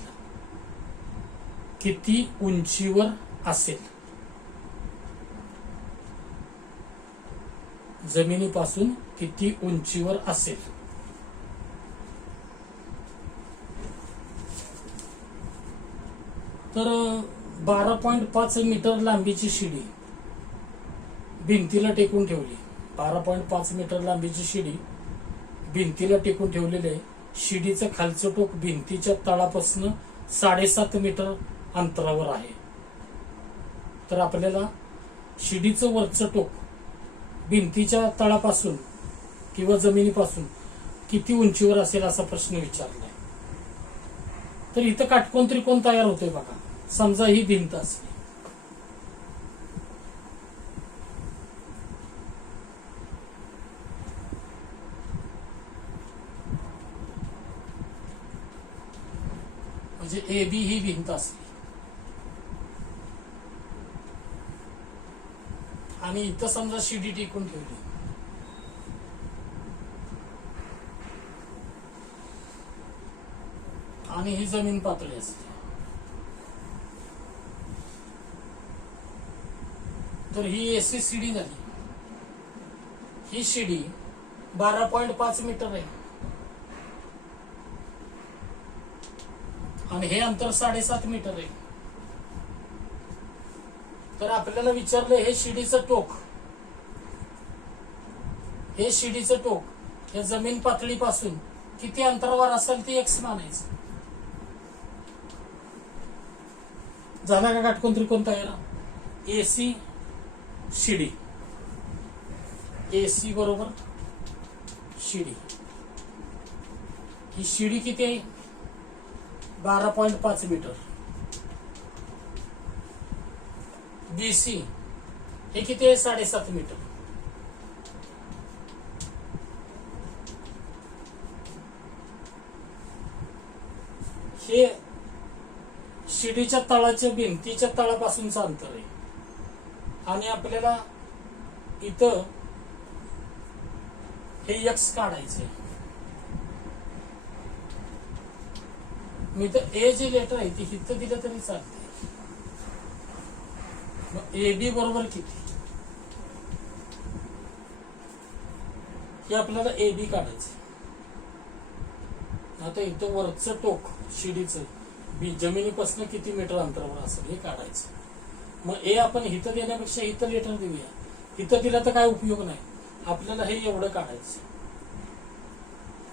किती उंचीवर असेल. जमिनीपासून किती उंचीवर असेल. तर 12.5 मीटर लांबीची शिडी भिंतीला टेकून ठेवली. 12.5 मीटर लांबीची शिडी भिंतीला टेकून ठेवलेली आहे. शिडीचं खालचं टोक भिंतीच्या तळापासून 7.5 मीटर अंतरावर आहे. तर आपल्याला शिडीचं वरचं टोक भिंतीच्या तळापासून किंवा जमिनीपासून किती उंचीवर असेल असा प्रश्न विचारलाय. तर इथं काटकोन त्रिकोण तयार होतोय बघा. समजा ही भिंत असली, म्हणजे ए बी ही भिंत असली आणि इथं समजा शिडी टेकून ठेवली. आणि ही जमीन पातळी असते. तर ही एसी शिडी झाली. ही शिडी 12.5 मीटर आहे आणि हे अंतर 7.5 मीटर आहे. तर आपल्याला विचारलं हे शिडीचं टोक या जमीन पातळीपासून किती अंतरावर असेल ते एक्स मानायचं. झाला का काटकोन त्रिकोण तयार. एसी शिडी, एसी बरोबर शिडी. ही शिडी किती आहे 12.5 मीटर. बीसी हे किती आहे 7.5 मीटर. हे शिडीच्या तळाच्या भिंतीच्या तळापासूनचं अंतर आहे. आणि आपल्याला इथं हे एक्स काढायचंय. मी तर ए जे लेटर आहे ती इथं दिलं तरी चालते. मग ए बी बरोबर किती हे आपल्याला ए बी काढायचं. आता इथं वरचं टोक शिडीचं जमिनीपासून किती मीटर अंतरावर असेल हे काढायचं. मग ए आपण इथं देण्यापेक्षा इथं लेटर देऊया. इथं दिलं तर काय उपयोग नाही. आपल्याला हे एवढं काढायचं.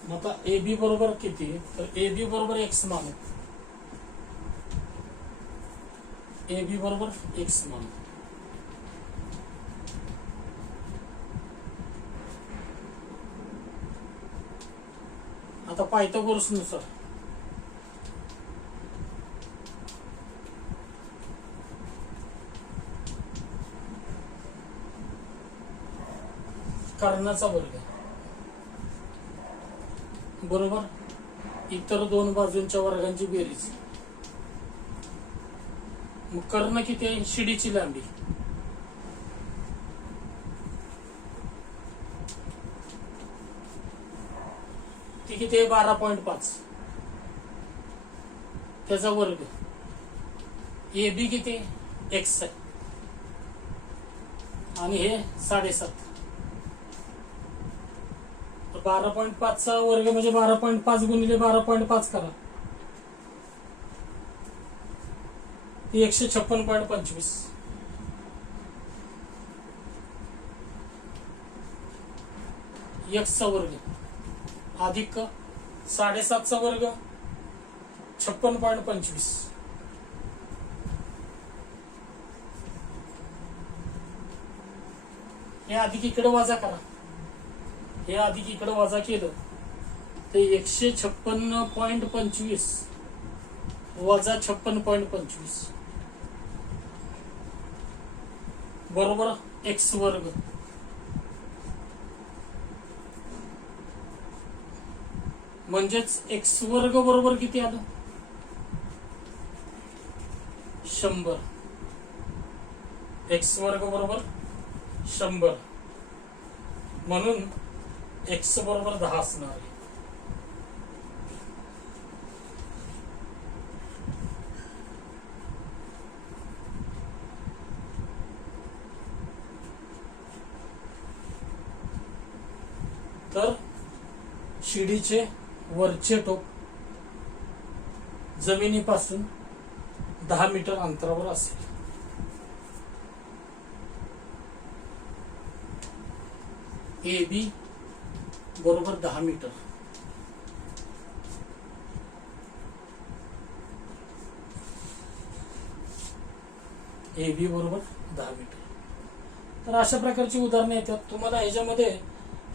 मग आता ए बी बरोबर किती, तर ए बी बरोबर एक्स मानू. ए बी बरोबर एक्स मानू. आता पायथागोरस नुसार कर्णाचा वर्ग बरोबर इतर दोन बाजूंच्या वर्गांची बेरीज. मग कर्ण किती आहे शिडीची लांबी ती किती आहे 12.5 त्याचा वर्ग. ए बी किती एक्स आहे आणि हे 7.5. 12.5 चा वर्ग म्हणजे 12.5 गुणिले 12.5 करा. 156.25. एक्स चा वर्ग अधिक 7.5 चा वर्ग 56.25. हे अधिक इकडे वजा करा. हे अधिक इकडे वजा केलं ते 156.25 वजा 56.25 बरोबर एक्स वर्ग. म्हणजेच एक्स वर्ग बरोबर किती आलं 100. एक्स वर्ग बरोबर 100 म्हणून एक्स बरोबर 10 असणार आहे. तर शिडीचे वरचे टोक जमिनीपासून 10 मीटर अंतरावर असेल. ए बी बरोबर 10 मीटर. ए बी बरोबर 10 मीटर. तर अशा प्रकारची उदाहरणे येतात. तुम्हाला ह्याच्यामध्ये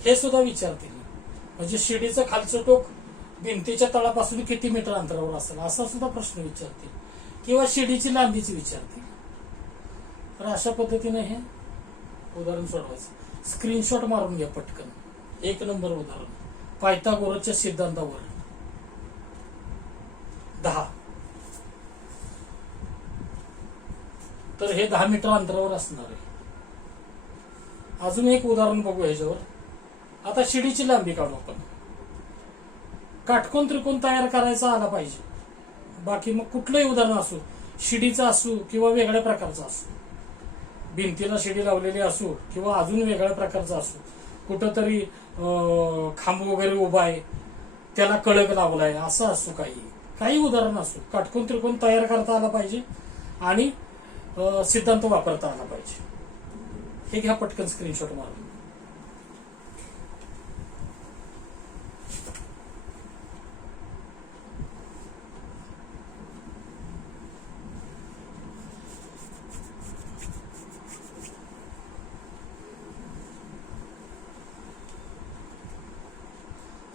हे सुद्धा विचारतील, म्हणजे शिडीचं खालचं टोक भिंतीच्या तळापासून किती मीटर अंतरावर असेल असा सुद्धा प्रश्न विचारतील, किंवा शिडीची लांबीची विचारतील. तर अशा पद्धतीने हे उदाहरण सोडवायचं. स्क्रीनशॉट मारून घ्या पटकन. 1 नंबर उदाहरण, पायथागोरसच्या सिद्धांतावर 10. तर हे 10 मीटर अंतरावर असणार आहे. अजून एक उदाहरण बघू ह्याच्यावर. आता शिडीची लांबी काढू आपण. काटकोन त्रिकोण तयार करायचा आला पाहिजे. बाकी मग कुठलंही उदाहरण असू, शिडीचं असू किंवा वेगळ्या प्रकारचं असू, भिंतीला शिडी लावलेली असू किंवा अजून वेगळ्या प्रकारचं असू, कुठंतरी खांब वगैरे उभा आहे त्याला कळक लावलाय असं असू, काही उदाहरण असू, काटकोन त्रिकोण तयार करता आला पाहिजे आणि सिद्धांत वापरता आला पाहिजे. हे घ्या पटकन स्क्रीनशॉट मारून.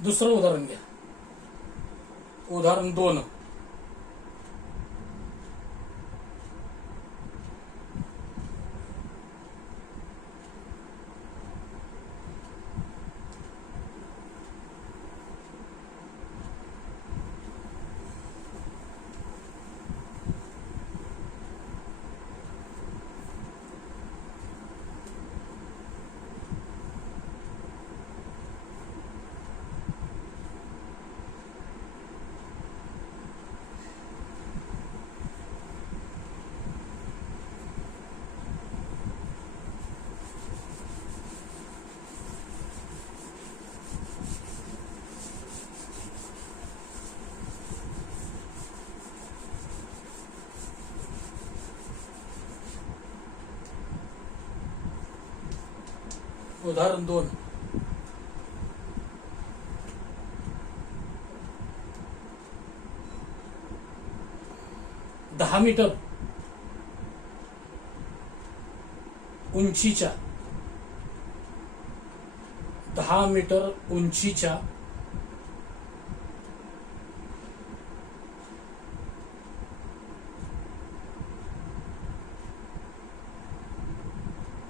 दुसरं उदाहरण घ्या. उदाहरण 2. उदाहरण 2. दहा मीटर उंचीच्या 10 मीटर उंचीच्या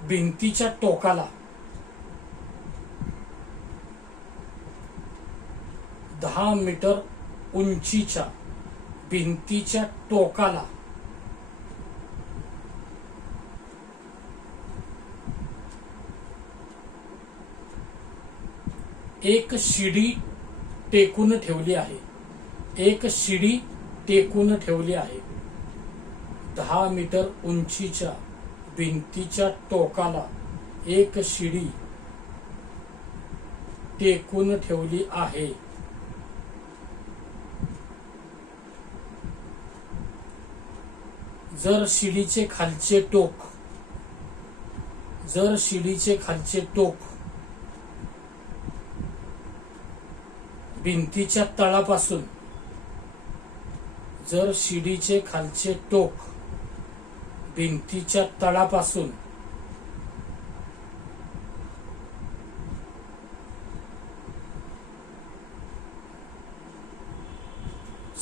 भिंतीच्या टोकाला 10 मीटर उंचीच्या भिंतीच्या टोकाला एक शिडी टेकून ठेवली आहे. एक शिडी टेकून ठेवली आहे. 10 मीटर उंचीच्या भिंतीच्या टोकाला एक शिडी टेकून ठेवली आहे. जर शिडीचे खालचे टोक भिंतीच्या तळापासून जर शिडीचे खालचे टोक भिंतीच्या तळापासून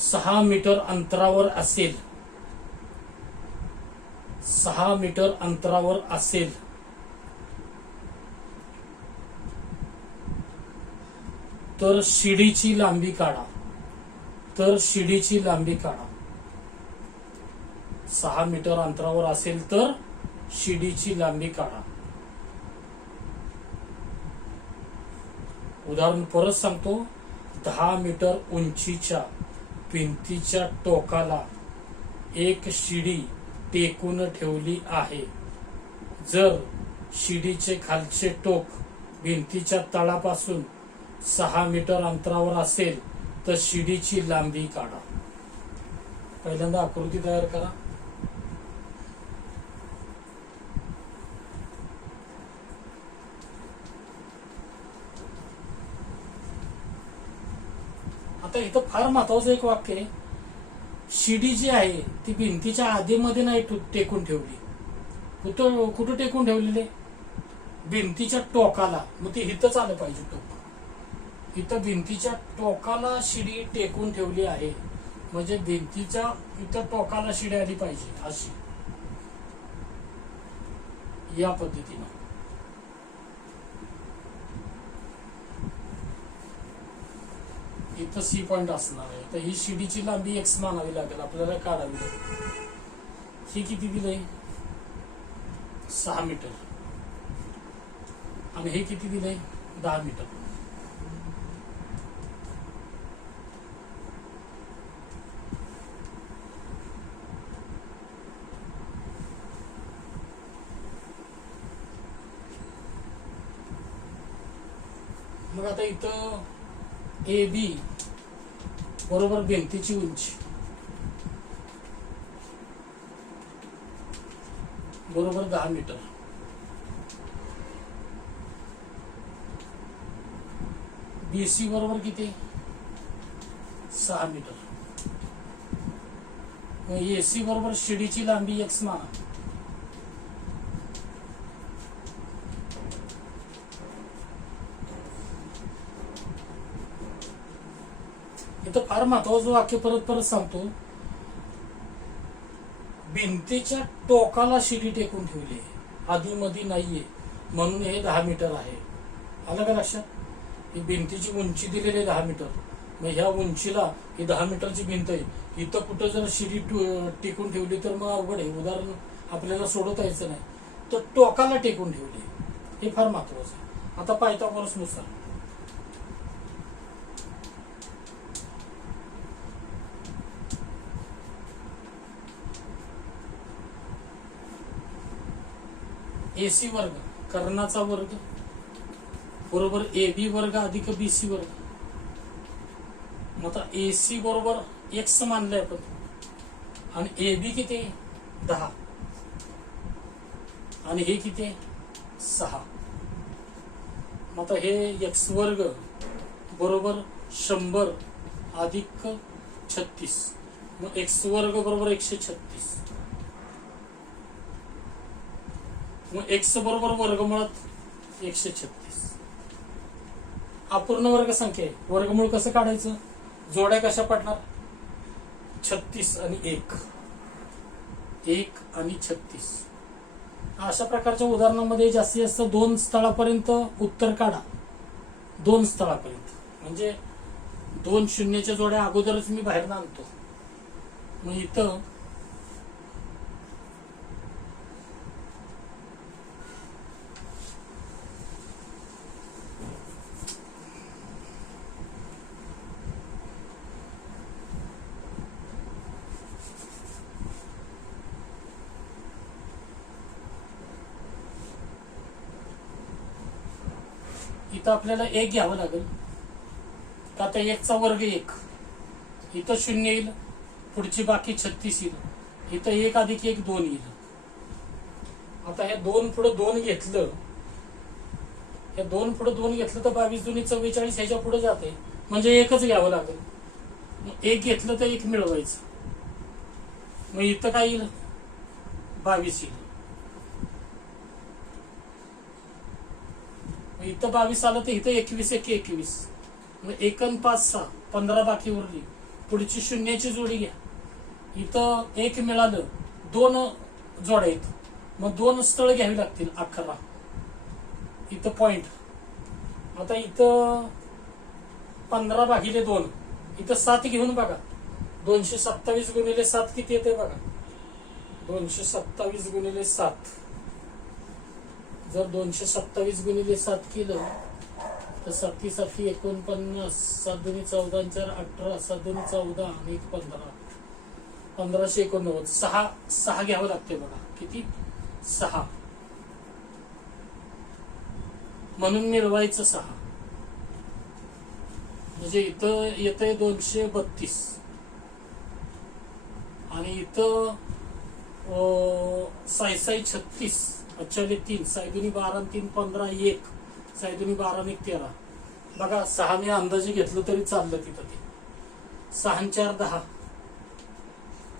6 मीटर अंतरावर असेल 6 मीटर अंतरावर असेल तर शिडीची लांबी काढा. 6 मीटर अंतरावर असेल तर शिडीची लांबी काढा. उदाहरण परत सांगतो. 10 मीटर उंचीच्या भिंतीच्या टोकाला एक शिडी टेकून ठेवली आहे. जर शिडीचे खालचे टोक भिंतीच्या तळापासून 6 मीटर अंतरावर असेल तर शिडीची लांबी काढा. पहिल्यांदा आकृती तयार करा. आता इथं फार महत्वाचं एक वाक्य आहे. शिडी जी आहे ती भिंतीच्या आधीमध्ये नाही टेकून ठेवली. कुठं टेकून ठेवलेले? भिंतीच्या टोकाला. मग ते इथंच आलं पाहिजे टोक. इथं भिंतीच्या टोकाला शिडी टेकून ठेवली आहे, म्हणजे भिंतीच्या इथं टोकाला शिडी आली पाहिजे अशी, या पद्धतीनं. इथं सी पॉइंट असणार आहे. तर ही शिडीची लांबी एक्स मानावी लागेल आपल्याला, काढावी लागेल. ही किती दिलंय? 6 मीटर. आणि हे किती दिलंय? 10 मीटर. मग आता इथं ए बी बरोबर भिंतीची उंची बरोबर 10 मीटर. BC बरोबर किती? 6 मीटर. मग AC बरोबर शिडीची लांबी एक्स माना. इथं फार महत्वाचं वाक्य परत सांगतो. भिंतीच्या टोकाला शिडी टेकून ठेवली आहे, आधी मधी नाहीये, म्हणून हे 10 मीटर आहे. आलं का लक्षात? ही भिंतीची उंची दिलेली आहे 10 मीटर. मग ह्या उंचीला ही 10 मीटरची भिंत आहे, इथं कुठं जर शिडी टेकून ठेवली तर मग अवघड आहे. उदाहरण आपल्याला सोडवता यायचं नाही. तर टोकाला टेकून ठेवली, हे फार महत्वाचं आहे. आता पायथागोरस नुसार AC वर्ग कर्णाचा वर्ग बरोबर AB वर्ग अधिक BC वर्ग. मग आता AC बरोबर x मानलंय आपण, आणि AB किती? 10, आणि हे किती? 6. मग आता हे x वर्ग बरोबर 100 अधिक 36. मग x वर्ग बरोबर 136. मग x बरोबर वर्गमुळात 136. अपूर्ण वर्ग संख्या आहे. वर्गमूळ कसं काढायचं? जोड्या कशा पडणार? 36 आणि 1, 1 आणि 36. अशा प्रकारच्या उदाहरणामध्ये जास्तीत जास्त 2 स्थळापर्यंत उत्तर काढा. 2 स्थळापर्यंत म्हणजे 2 शून्याच्या जोड्या अगोदरच मी बाहेर आणतो. मग इथं आपल्याला 1 घ्यावं लागेल. का आता 1 चा वर्ग 1, इथं 0 येईल, पुढची बाकी 36 येईल, इथं 1 अधिक 1 2 येईल. आता हे 2 पुढे 2 घेतलं, हे 2 पुढे 2 घेतलं तर 22 दूनी 44 ह्याच्या पुढे जाते, म्हणजे 1च घ्यावं लागेल. 1 घेतलं तर 1 मिळवायचं. मग इथं काय येईल? 22 येईल. इथं 22 आलं तर इथं 21 1 21. मग 1 आणि 5 6 15 बाकी उरली, पुढची शून्याची जोडी घ्या. इथं 1 मिळालं, 2 जोड्या आहेत, मग 2 स्थळ घ्यावी लागतील 11. इथं पॉइंट. आता इथं 15 भागिले 2, इथं 7 घेऊन बघा. 227 गुणिले 7 किती येते बघा? 227 गुणिले 7. जर 227 गुणिले 7 केलं तर 7 7 49, 7 दूनी 14 4 18, 7 दूनी 14 आणि 1 15, 1589. 6 घ्यावं लागते बघा. किती? 6. म्हणून मिळवायचं 6. म्हणजे इथं येतंय 232. आणि इथं साई साई 36 अच्छाले 3 साई दुनी 12 आणि 3 15 1 साई दुनी 12 आणि 13 बघा 6 ने अंदाजे घेतलं तरी चाललं तिथं ते 6 4 10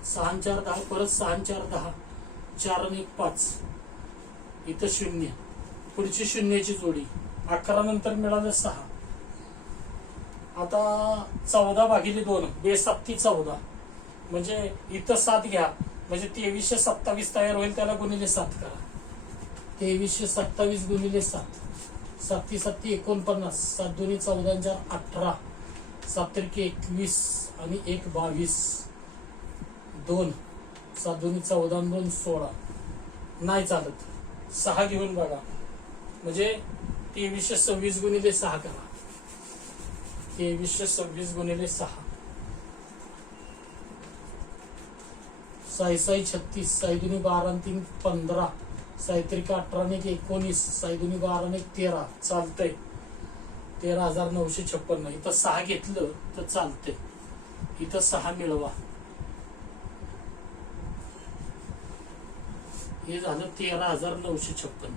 6 4 10 परत 6 4 10 4 आणि 1 5 इथं 0 पुढची शून्याची जोडी 11 नंतर मिळालं 6 आता 14 भागिले 2 बेसाती 14 म्हणजे इथं 7 घ्या म्हणजे 2327 तयार होईल त्याला गुणिले 7 करा 2327 गुणिले 7 7 7 49 7 2 14 4 18 7 21 आणि 1 22 2 7 2 14 2 16 नाही चालत 6 घेऊन बघा म्हणजे 2326 गुणिले 6 करा 2326 गुणिले 6 साई साई 36 साई दुनी 12 आणि 3 15 साई त्रिका 18 आणि 19 साई दुनी 12 आणि 13 चालतंय 13,956 इथं 6 घेतलं तर चालतंय इथं 6 मिळवा हे झालं 13,956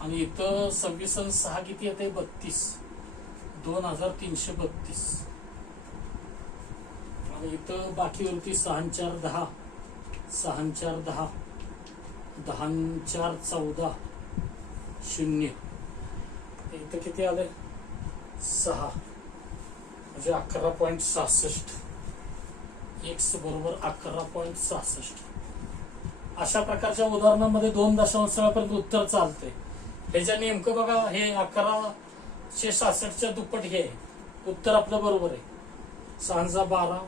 आणि इथं 26 आणि 6 किती येते 32 2,332 आणि इथं बाकी उरती 6 4 10 6 4 10 10 4 14 0 इथं किती आले 6 म्हणजे 11.66 x बरोबर 11.66 अशा प्रकारच्या उदाहरणामध्ये 2 दशांशापर्यंत उत्तर चालते ह्याच्या नेमकं बघा हे 1166च्या दुप्पट हे उत्तर आपलं बरोबर आहे 6 12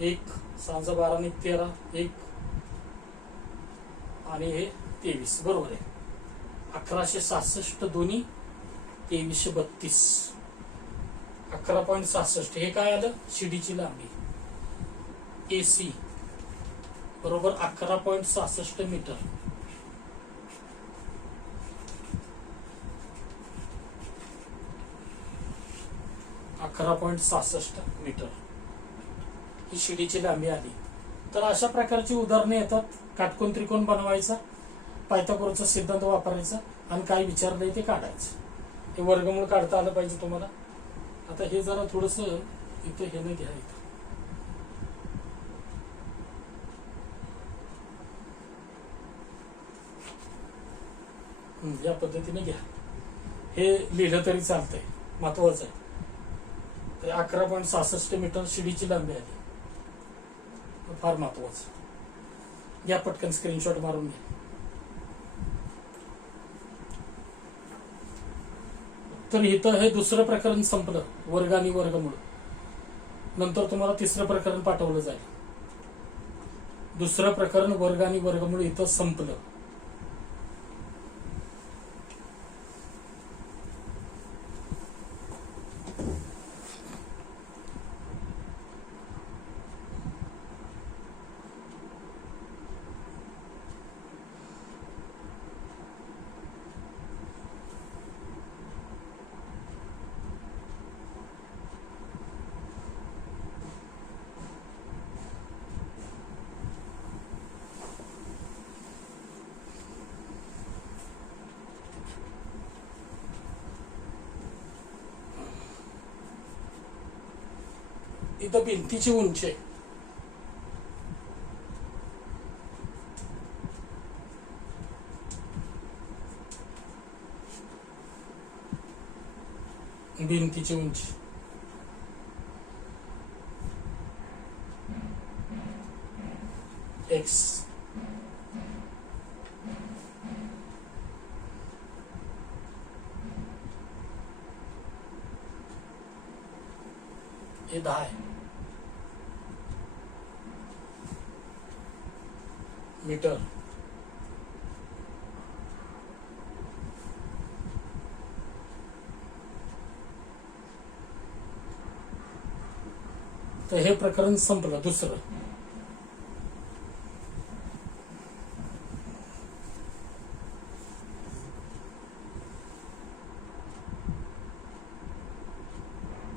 1 6 12 आणि 13 1 आणि हे 23 बरोबर आहे 1166 दोन्ही 2332 11.66 हे काय आलं शिडीची लांबी AC बरोबर 11.66 मीटर मीटर ही शिडीची लांबी आली तर अशा प्रकारची उदाहरणे येतात काटकोन त्रिकोण बनवायचा पायथागोरसचा सिद्धांत वापरायचा आणि काय विचारलंय ते काढायचं हे वर्गमूळ काढता आलं पाहिजे तुम्हाला आता हे जरा थोडस इथं हे नाही घ्या इथं या पद्धतीने घ्या हे लिहिलं तरी चालतंय महत्वाचं आहे 11.66 मीटर शिडीची लांबी आली फार महत्वाचं या पटकन स्क्रीनशॉट मारून घ्या तर इथं हे दुसरं प्रकरण संपलं वर्ग आणि वर्गमूळ नंतर तुम्हाला तिसरं प्रकरण पाठवलं जाईल दुसरं प्रकरण वर्ग आणि वर्गमूळ इथं संपलं इथं भिंतीची उंची आहे भिंतीची उंची x हे 10 आहे मीटर तर हे प्रकरण संपलं दुसरं